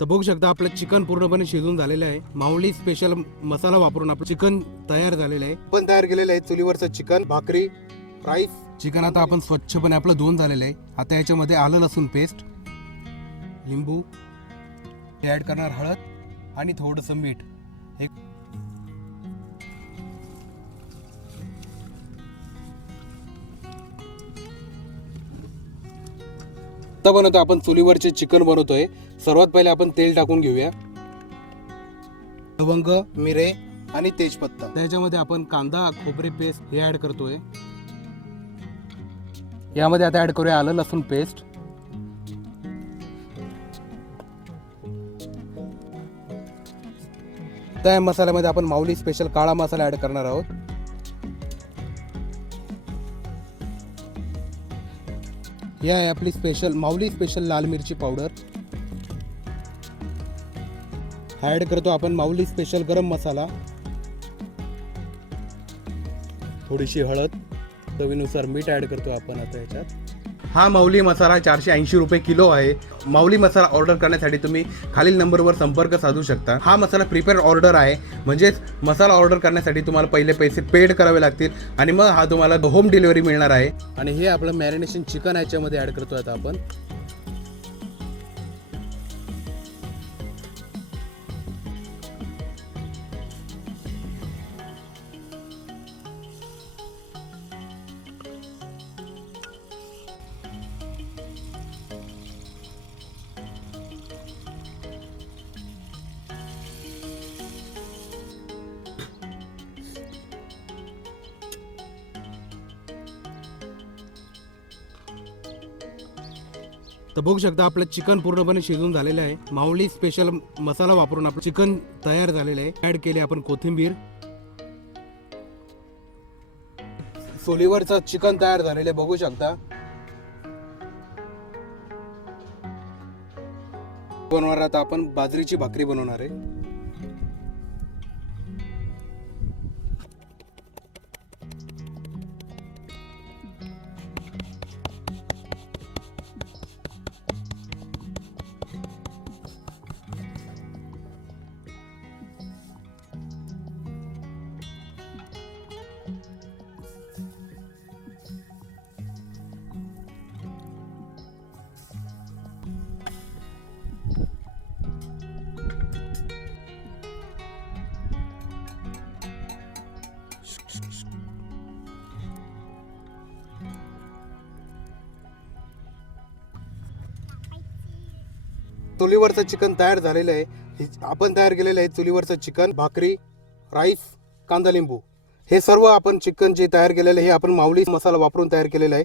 तर बघू शकता आपलं चिकन पूर्णपणे शिजून झालेलं आहे. माऊली स्पेशल मसाला वापरून आपलं चिकन तयार झालेलं आहे. पण तयार केलेलं आहे चुलीवरचं चिकन भाकरी राईस चिकन आता आपण स्वच्छपणे आपलं धुवून झालेलं आहे. आता याच्यामध्ये आलं लसूण पेस्ट लिंबू ॲड करणार हळद आणि थोडंसं मीठ. हे आत्ता बनवतो आपण चुलीवरचे चिकन बनवतोय. सर्वात पहिले आपण तेल टाकून घेऊया. लवंग मिरे आणि तेजपत्ता. त्याच्यामध्ये आपण कांदा खोबरे पेस्ट हे ॲड करतोय. यामध्ये आता ॲड करूया आलं लसूण पेस्ट त्या मसाल्यामध्ये आपण माऊली स्पेशल काळा मसाला ॲड करणार आहोत. ही आहे आपली स्पेशल माऊली स्पेशल लाल मिरची पावडर ॲड करतो आपण माऊली स्पेशल गरम मसाला. थोडीशी हळद चवीनुसार मीठ ॲड करतो आपण आता याच्यात. हा माऊली मसाला चारशे ऐंशी रुपये किलो आहे. माऊली मसाला ऑर्डर करण्यासाठी तुम्ही खालील नंबरवर संपर्क साधू शकता. हा मसाला प्रिपेअर ऑर्डर आहे. म्हणजेच मसाला ऑर्डर करण्यासाठी तुम्हाला पहिले पैसे पेड करावे लागतील आणि मग हा तुम्हाला होम डिलिव्हरी मिळणार आहे. आणि हे आपलं मॅरिनेशन चिकन याच्यामध्ये ॲड करतो आता आपण. तर बघू शकता आपलं चिकन पूर्णपणे शिजून झालेलं आहे. माऊली स्पेशल मसाला वापरून आपलं चिकन तयार झालेलं आहे. ऍड केले आपण कोथिंबीर. सोलीवरचं चिकन तयार झालेलं आहे. बघू शकता. बनवणार आता आपण बाजरीची भाकरी बनवणार आहे. चुलीवरचं चिकन तयार झालेलं आहे. हे- आपण तयार केलेलं आहे चुलीवरचं चिकन भाकरी राईस कांदा लिंबू. हे सर्व आपण चिकन जे तयार केलेलं आहे हे आपण माऊली मसाला वापरून तयार केलेलं आहे.